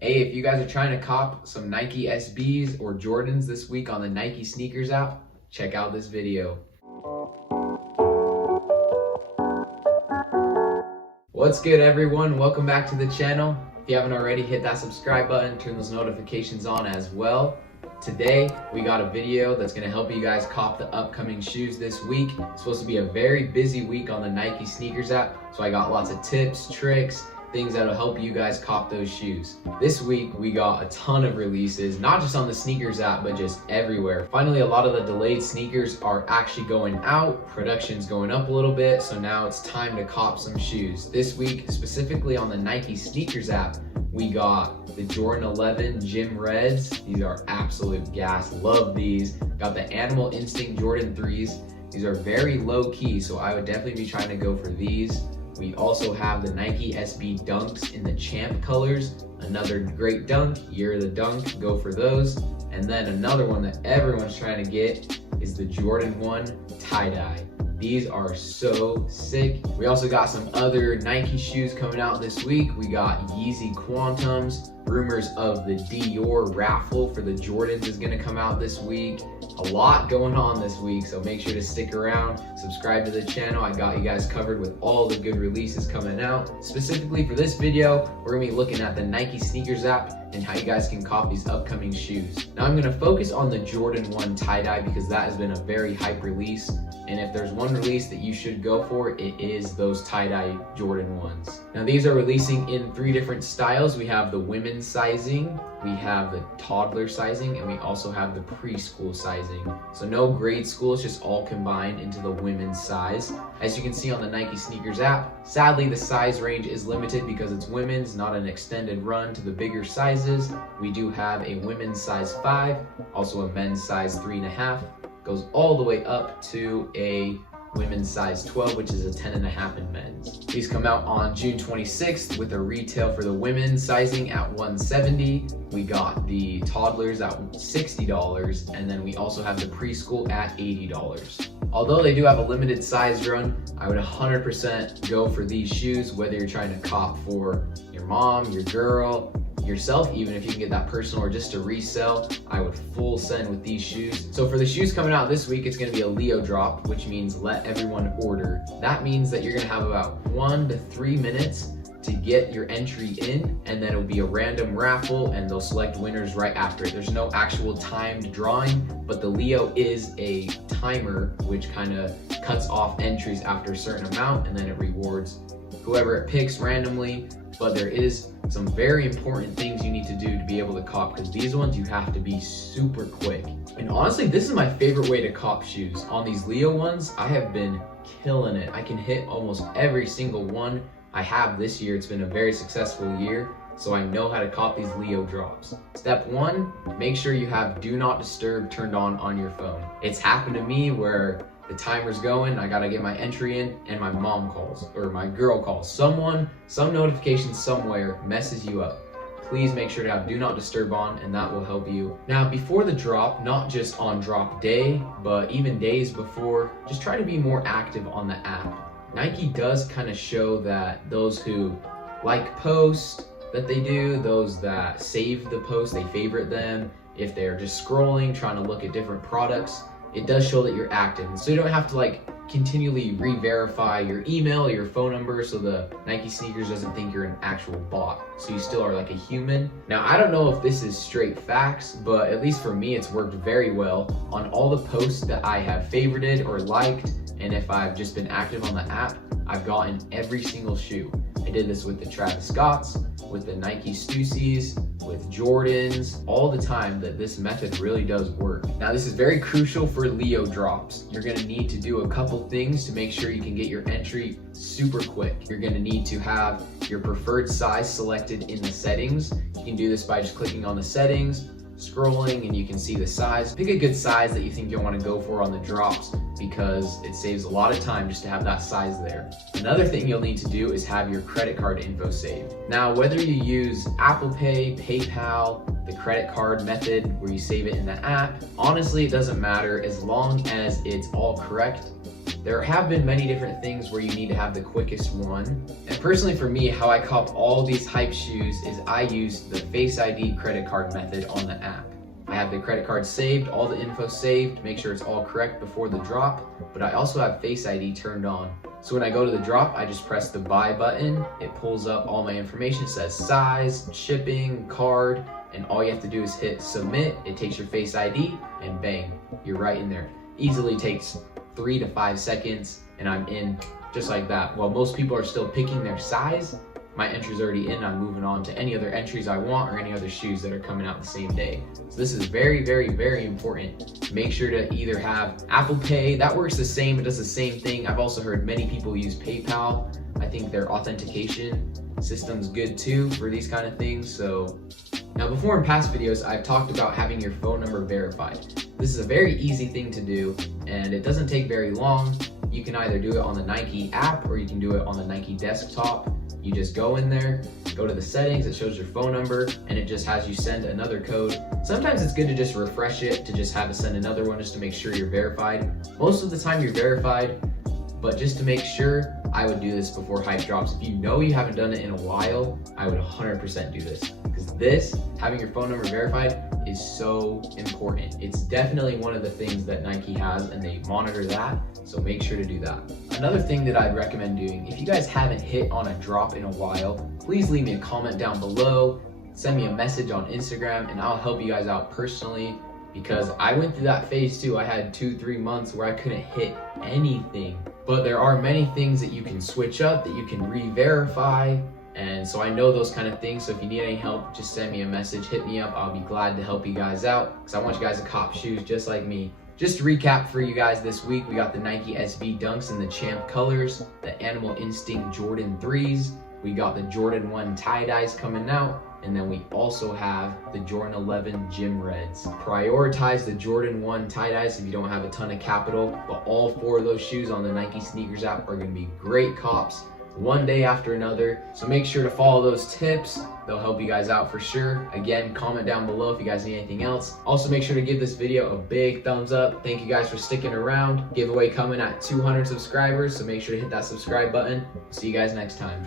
Hey, if you guys are trying to cop some Nike SBs or Jordans this week on the Nike Sneakers app, check out this video. What's good, everyone? Welcome back to the channel. If you haven't already, hit that subscribe button, turn those notifications on as well. Today, we got a video that's gonna help you guys cop the upcoming shoes this week. It's supposed to be a very busy week on the Nike Sneakers app, so I got lots of tips, tricks, things that'll help you guys cop those shoes. This week, we got a ton of releases, not just on the Sneakers app, but just everywhere. Finally, a lot of the delayed sneakers are actually going out. Production's going up a little bit, so now it's time to cop some shoes. This week, specifically on the Nike Sneakers app, we got the Jordan 11 Gym Reds. These are absolute gas, love these. Got the Animal Instinct Jordan 3s. These are very low key, so I would definitely be trying to go for these. We also have the Nike SB Dunks in the Champ colors. Another great dunk, Year of the Dunk, go for those. And then another one that everyone's trying to get is the Jordan 1 Tie-Dye. These are so sick. We also got some other Nike shoes coming out this week. We got Yeezy Quantums. Rumors of the Dior raffle for the Jordans is gonna come out this week. A lot going on this week, so make sure to stick around, subscribe to the channel. I got you guys covered with all the good releases coming out. Specifically for this video, we're gonna be looking at the Nike Sneakers app and how you guys can cop these upcoming shoes. Now I'm gonna focus on the Jordan 1 tie-dye because that has been a very hype release. And if there's one release that you should go for, it is those tie-dye Jordan 1s. Now these are releasing in 3 different styles. We have the women's sizing, we have the toddler sizing, and we also have the preschool sizing. So no grade school, it's just all combined into the women's size. As you can see on the Nike Sneakers app, sadly the size range is limited because it's women's, not an extended run to the bigger sizes. We do have a women's size 5, also a men's size 3.5. Goes all the way up to a women's size 12, which is a 10.5 in men's. These come out on June 26th with a retail for the women's sizing at $170. We got the toddlers at $60, and then we also have the preschool at $80. Although they do have a limited size run, I would 100% go for these shoes, whether you're trying to cop for your mom, your girl, yourself, even if you can get that personal or just to resell. I would full send with these shoes. So for the shoes coming out this week, it's going to be a Leo drop, which means let everyone order. That means that you're going to have about 1 to 3 minutes to get your entry in, and then it'll be a random raffle and they'll select winners right after it. There's no actual timed drawing, but the Leo is a timer which kind of cuts off entries after a certain amount, and then it rewards whoever it picks randomly. But there is some very important things you need to do to be able to cop, because these ones you have to be super quick. And honestly, this is my favorite way to cop shoes. On these Leo ones, I have been killing it. I can hit almost every single one I have this year. It's been a very successful year, so I know how to cop these Leo drops. Step 1, make sure you have Do Not Disturb turned on your phone. It's happened to me where the timer's going, I gotta get my entry in, and my mom calls, or my girl calls. Some notification somewhere messes you up. Please make sure to have Do Not Disturb on, and that will help you. Now, before the drop, not just on drop day, but even days before, just try to be more active on the app. Nike does kind of show that those who like posts that they do, those that save the post, they favorite them. If they're just scrolling, trying to look at different products, it does show that you're active. So you don't have to like continually re-verify your email or your phone number so the Nike Sneakers doesn't think you're an actual bot. So you still are like a human. Now, I don't know if this is straight facts, but at least for me, it's worked very well on all the posts that I have favorited or liked. And if I've just been active on the app, I've gotten every single shoe. I did this with the Travis Scotts, with the Nike Stussies, with Jordans, all the time. That this method really does work. Now this is very crucial for Leo drops. You're gonna need to do a couple things to make sure you can get your entry super quick. You're gonna need to have your preferred size selected in the settings. You can do this by just clicking on the settings, scrolling, and you can see the size. Pick a good size that you think you'll want to go for on the drops, because it saves a lot of time just to have that size there. Another thing you'll need to do is have your credit card info saved. Now, whether you use Apple Pay, PayPal, the credit card method where you save it in the app, honestly, it doesn't matter as long as it's all correct. There have been many different things where you need to have the quickest one. And personally for me, how I cop all these hype shoes is I use the Face ID credit card method on the app. I have the credit card saved, all the info saved, make sure it's all correct before the drop, but I also have Face ID turned on. So when I go to the drop, I just press the buy button, it pulls up all my information, it says size, shipping, card, and all you have to do is hit submit, it takes your Face ID, and bang, you're right in there. Easily takes 3 to 5 seconds, and I'm in just like that. While most people are still picking their size, my entry's already in, I'm moving on to any other entries I want or any other shoes that are coming out the same day. So this is very, very, very important. Make sure to either have Apple Pay, that works the same, it does the same thing. I've also heard many people use PayPal. I think their authentication system's good too for these kind of things. So now before in past videos, I've talked about having your phone number verified. This is a very easy thing to do and it doesn't take very long. You can either do it on the Nike app or you can do it on the Nike desktop. You just go in there, go to the settings, it shows your phone number, and it just has you send another code. Sometimes it's good to just refresh it, to just have it send another one just to make sure you're verified. Most of the time you're verified, but just to make sure, I would do this before hype drops. If you know you haven't done it in a while, I would 100% do this. Because this, having your phone number verified, is so important. It's definitely one of the things that Nike has and they monitor that, so make sure to do that. Another thing that I'd recommend doing, if you guys haven't hit on a drop in a while, please leave me a comment down below, send me a message on Instagram, and I'll help you guys out personally because I went through that phase too. I had 2-3 months where I couldn't hit anything. But there are many things that you can switch up, that you can re-verify, and so I know those kind of things. So if you need any help, just send me a message, hit me up. I'll be glad to help you guys out because I want you guys to cop shoes just like me. Just to recap for you guys this week, we got the Nike SB Dunks in the Champ colors, the Animal Instinct Jordan 3s, we got the Jordan 1 tie-dyes coming out, and then we also have the Jordan 11 Gym Reds. Prioritize the Jordan 1 tie-dyes if you don't have a ton of capital, but all 4 of those shoes on the Nike Snkrs app are gonna be great cops, one day after another. So make sure to follow those tips. They'll help you guys out for sure. Again, comment down below if you guys need anything else. Also make sure to give this video a big thumbs up. Thank you guys for sticking around. Giveaway coming at 200 subscribers, so make sure to hit that subscribe button. See you guys next time.